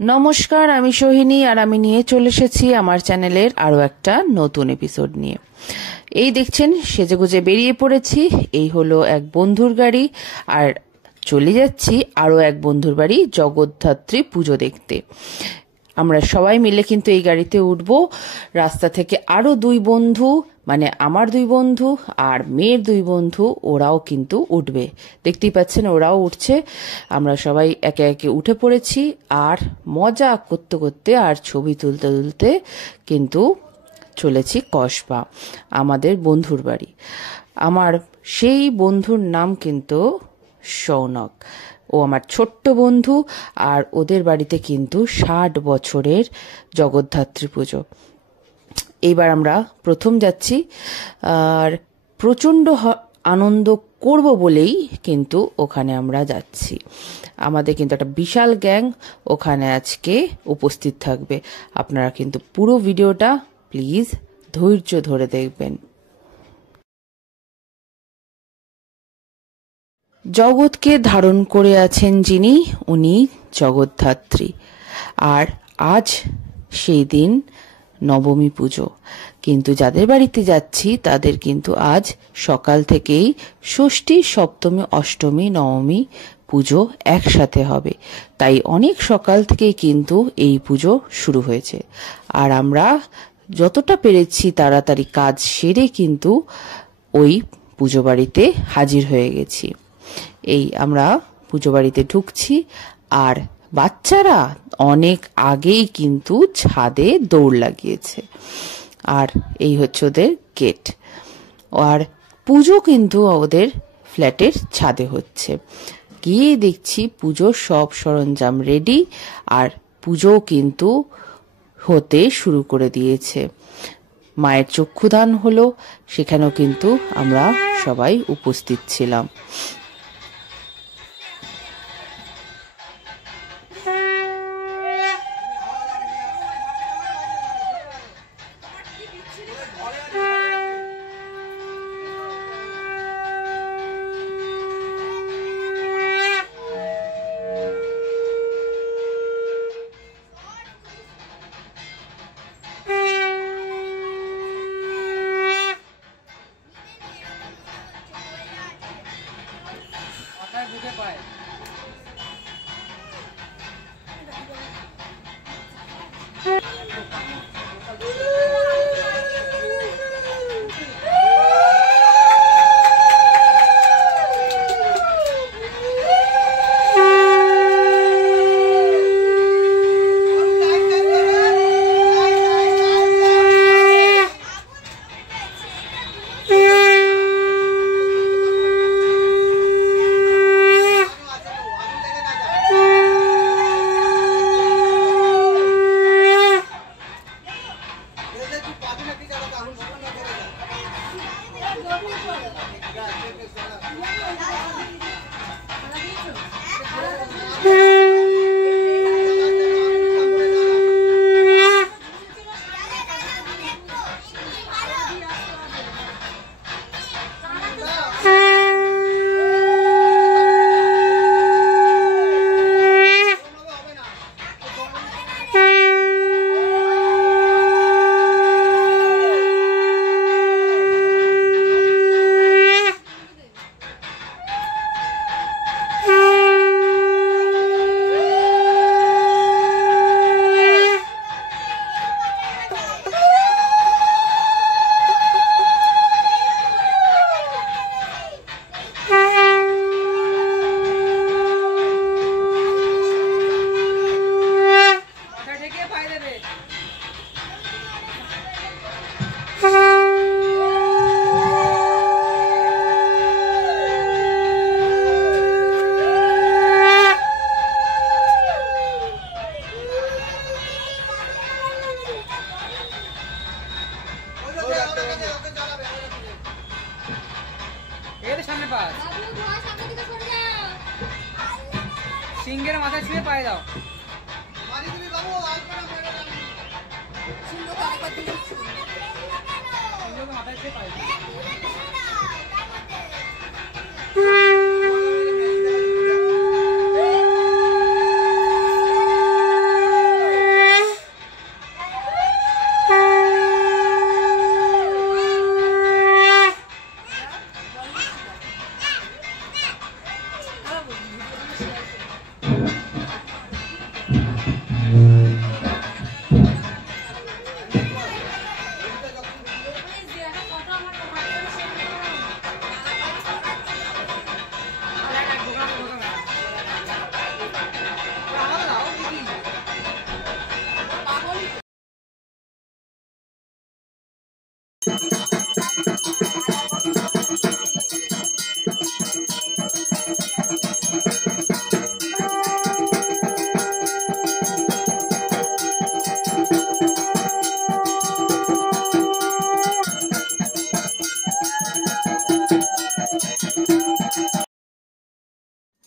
नमस्कार आमी सोहिनी और आमी निये चले एसेछि आमार चैनेलेर आरो एकटा नतून एपिसोड निये। এই দেখছেন সেজেগুজে বেরিয়ে পড়েছি। এই হলো এক বন্ধুর গাড়ি আর চলে যাচ্ছি আরো এক বন্ধুর বাড়ি জগদ্ধাত্রী পুজো দেখতে। আমরা সবাই মিলে কিন্তু এই গাড়িতে উঠবো। রাস্তা থেকে আরো দুই বন্ধু মানে আমার দুই বন্ধু আর মেয়ের দুই বন্ধু ওরাও কিন্তু উঠবে। দেখতেই পাচ্ছেন ওরাও উঠছে। আমরা সবাই একে একে উঠে পড়েছি আর মজা করতে করতে আর ছবি তুলতে তুলতে কিন্তু চলেছি কসবা আমাদের বন্ধুর বাড়ি। আমার সেই বন্ধুর নাম কিন্তু সৌনক। ও আমার ছোট্ট বন্ধু আর ওদের বাড়িতে কিন্তু 60 বছরের জগদ্ধাত্রী পুজো। এইবার আমরা প্রথম যাচ্ছি আর প্রচন্ড আনন্দ করব বলেই কিন্তু ওখানে আমরা যাচ্ছি। আমাদের কিন্তু একটা বিশাল গ্যাং ওখানে আজকে উপস্থিত থাকবে। আপনারা কিন্তু পুরো ভিডিওটা প্লিজ ধৈর্য ধরে দেখবেন। জগৎকে ধারণ করে আছেন যিনি, উনি জগদ্ধাত্রী। আর আজ সেই দিন নবমী পুজো। কিন্তু যাদের বাড়িতে যাচ্ছি তাদের কিন্তু আজ সকাল থেকেই ষষ্ঠী, সপ্তমী, অষ্টমী, নবমী পুজো একসাথে হবে। তাই অনেক সকাল থেকেই কিন্তু এই পুজো শুরু হয়েছে। আর আমরা যতটা পেরেছি তাড়াতাড়ি কাজ সেরে কিন্তু ওই পুজো বাড়িতে হাজির হয়ে গেছি। এই আমরা পুজো বাড়িতে ঢুকছি আর বাচ্চারা অনেক আগেই কিন্তু ছাদে দৌড় লাগিয়েছে। আর এই হচ্ছে ওদের গেট। আর পুজো কিন্তু ওদের ফ্ল্যাটের ছাদে হচ্ছে। গিয়ে দেখছি পুজোর সব সরঞ্জাম রেডি আর পুজো কিন্তু হতে শুরু করে দিয়েছে। মায়ের চক্ষুদান হলো, সেখানেও কিন্তু আমরা সবাই উপস্থিত ছিলাম। সিংহের মাথায় ছুঁয়ে পায়ে দাও। মাথায় ছুঁয়ে পায়ে দাও।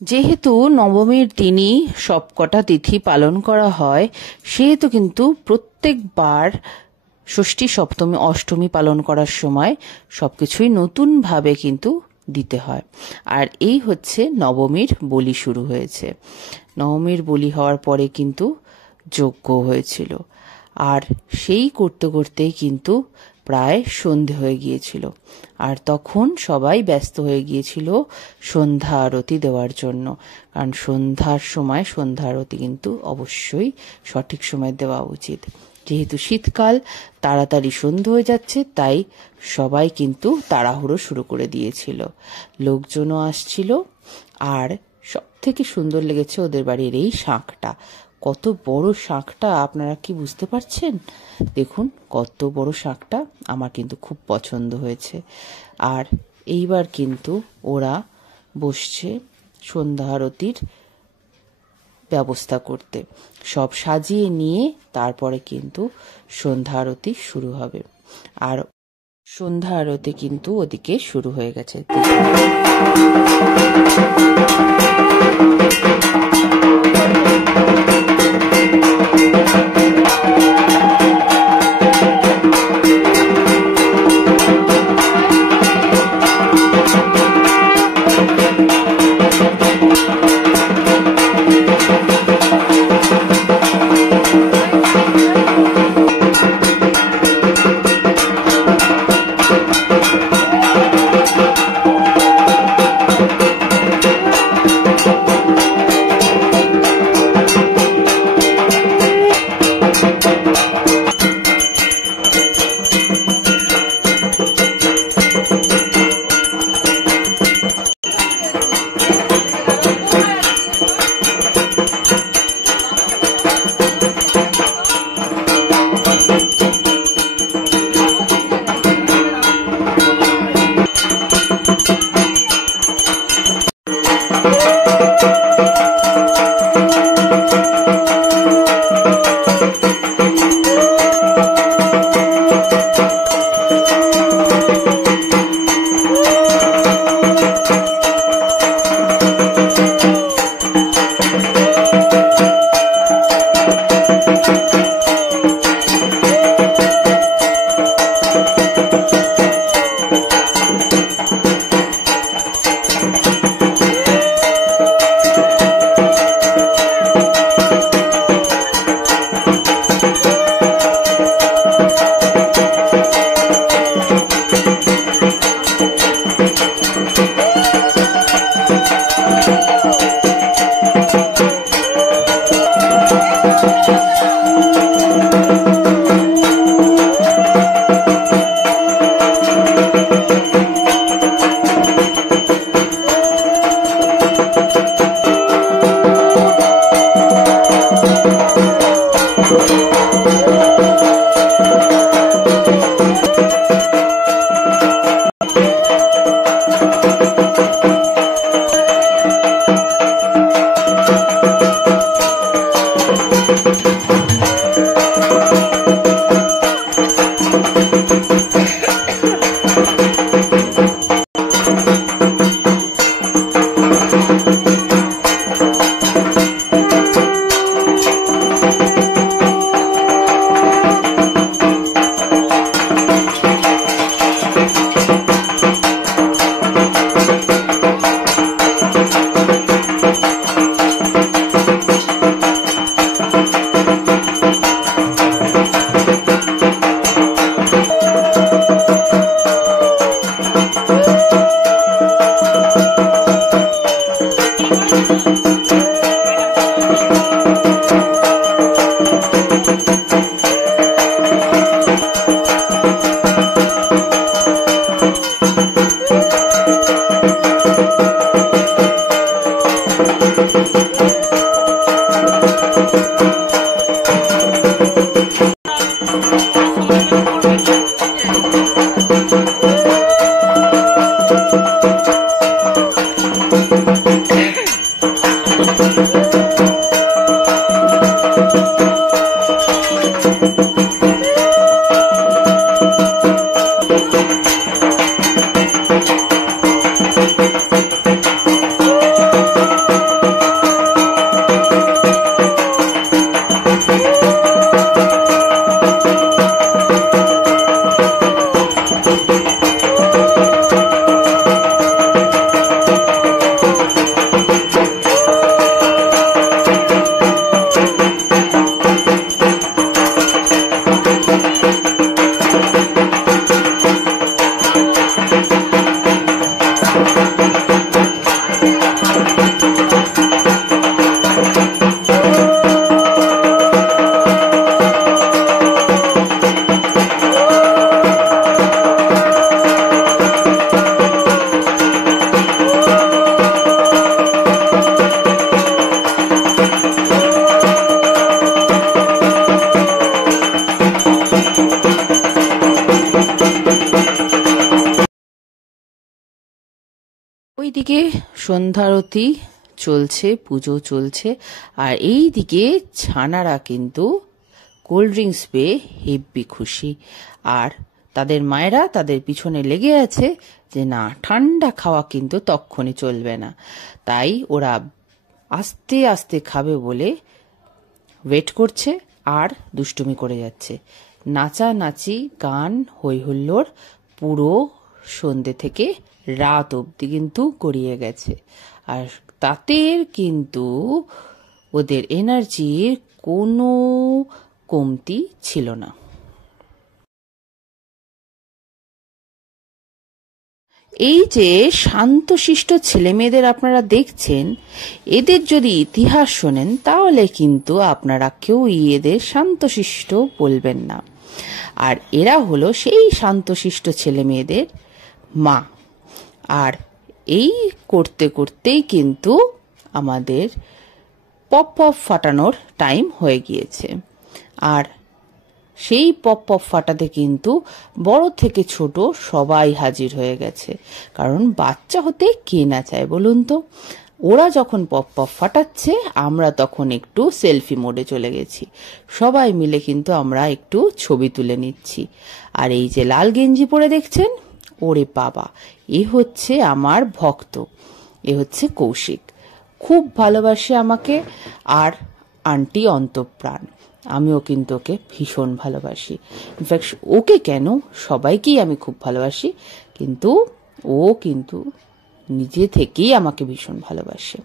যেহেতু নবমীর দিনই সবকটা তিথি পালন করা হয়, সেহেতু কিন্তু প্রত্যেকবার ষষ্ঠী, সপ্তমী, অষ্টমী পালন করার সময় সবকিছুই নতুনভাবে কিন্তু দিতে হয়। আর এই হচ্ছে নবমীর বলি শুরু হয়েছে। নবমীর বলি হওয়ার পরে কিন্তু যজ্ঞ হয়েছিল, আর সেই করতে করতেই কিন্তু প্রায় সন্ধে হয়ে গিয়েছিল। আর তখন সবাই ব্যস্ত হয়ে গিয়েছিল সন্ধ্যা আরতি দেওয়ার জন্য, কারণ সন্ধ্যার সময় সন্ধ্যা আরতি কিন্তু অবশ্যই সঠিক সময় দেওয়া উচিত। যেহেতু শীতকাল, তাড়াতাড়ি সন্ধ্যা হয়ে যাচ্ছে, তাই সবাই কিন্তু তাড়াহুড়ো শুরু করে দিয়েছিল। লোকজনও আসছিল। আর সব থেকে সুন্দর লেগেছে ওদের বাড়ির এই শাঁখটা। কত বড় শাঁখটা, আপনারা কি বুঝতে পারছেন? দেখুন কত বড় শাঁখটা, আমার কিন্তু খুব পছন্দ হয়েছে। আর এইবার কিন্তু ওরা বসছে সন্ধ্যা আরতির ব্যবস্থা করতে। সব সাজিয়ে নিয়ে তারপরে কিন্তু সন্ধ্যা আরতি শুরু হবে। আর সন্ধ্যা আরতি কিন্তু ওদিকে শুরু হয়ে গেছে। ওদিকে সন্ধ্যারতি চলছে, পুজো চলছে, আর এই দিকে ছানারা কিন্তু কোল্ড ড্রিঙ্কস পেয়ে হেব্বি খুশি। আর তাদের মায়েরা তাদের পিছনে লেগে আছে যে না, ঠান্ডা খাওয়া কিন্তু তক্ষণই চলবে না। তাই ওরা আস্তে আস্তে খাবে বলে ওয়েট করছে আর দুষ্টুমি করে যাচ্ছে। নাচানাচি, গান, হই হুল্লোড় পুরো সন্ধ্যে থেকে রাত অবধি কিন্তু গড়িয়ে গেছে। আর তাতে কিন্তু ওদের এনার্জির কোনো কমতি ছিল না। এই যে শান্তশিষ্ট ছেলেমেয়েদের আপনারা দেখছেন, এদের যদি ইতিহাস শোনেন তাহলে কিন্তু আপনারা কেউ এদের শান্তশিষ্ট বলবেন না। আর এরা হলো সেই শান্তশিষ্ট ছেলেমেয়েদের মা। আর এই করতে করতেই কিন্তু আমাদের পপ পপ ফাটানোর টাইম হয়ে গিয়েছে। আর সেই পপ পপ ফাটাতে কিন্তু বড় থেকে ছোট সবাই হাজির হয়ে গেছে। কারণ বাচ্চা হতে কে না চায় বলুন তো। ওরা যখন পপ পপ ফাটাচ্ছে, আমরা তখন একটু সেলফি মোডে চলে গেছি। সবাই মিলে কিন্তু আমরা একটু ছবি তুলে নিচ্ছি। আর এই যে লাল গেঞ্জি পরে দেখছেন, ওরে বাবা, এ হচ্ছে আমার ভক্ত, এ হচ্ছে কৌশিক। খুব ভালোবাসে আমাকে, আর আন্টি অন্তঃপ্রাণ। আমিও কিন্তু ওকে ভীষণ ভালোবাসি। ইনফ্যাক্ট ওকে কেন, সবাইকেই আমি খুব ভালোবাসি, কিন্তু ও কিন্তু নিজে থেকেই আমাকে ভীষণ ভালোবাসে।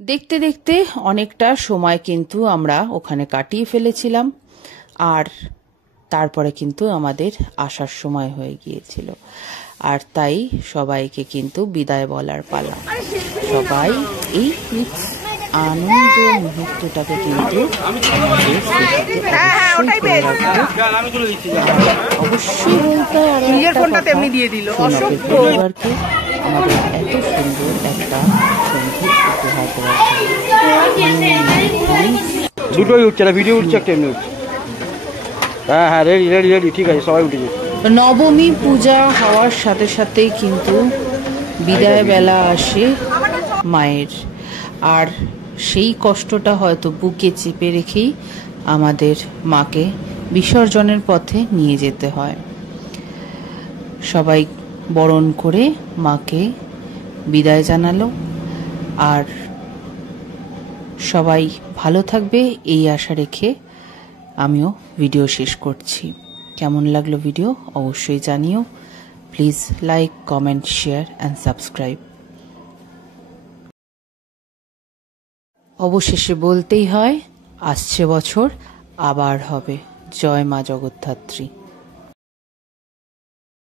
দেখতে দেখতে অনেকটা সময় কিন্তু আমরা ওখানে কাটিয়ে ফেলেছিলাম। আর তারপরে কিন্তু আমাদের আসার সময় হয়ে গিয়েছিল। আর তাই সবাইকে কিন্তু বিদায় বলার পালা। সবাই এই আনন্দ মুহূর্তটাকে কিন্তু অবশ্যই বলতে হয় পরিবারকে আমাদের এত সুন্দর একটা সন্ধে উপহার দেওয়ার জন্য। দুটোই উঠছে না, ভিডিও উঠছে একটা এমনি উঠছে। হ্যাঁ হ্যাঁ, রেডি রেডি রেডি, ঠিক আছে, সবাই উঠে যাচ্ছে। নবমী পূজা হওয়ার সাথে সাথেই কিন্তু বিদায় বেলা আসে মায়ের। আর সেই কষ্টটা হয়তো বুকে চেপে রেখেই আমাদের মাকে বিসর্জনের পথে নিয়ে যেতে হয়। সবাই বরণ করে মাকে বিদায় জানালো। আর সবাই ভালো থাকবে এই আশা রেখে আমিও ভিডিও শেষ করছি। কেমন লাগলো ভিডিও অবশ্যই জানিও। Please like, comment, share and subscribe. অবশেষে বলতেই হয়, আসছে বছর আবার হবে। জয় মা জগদ্ধাত্রী।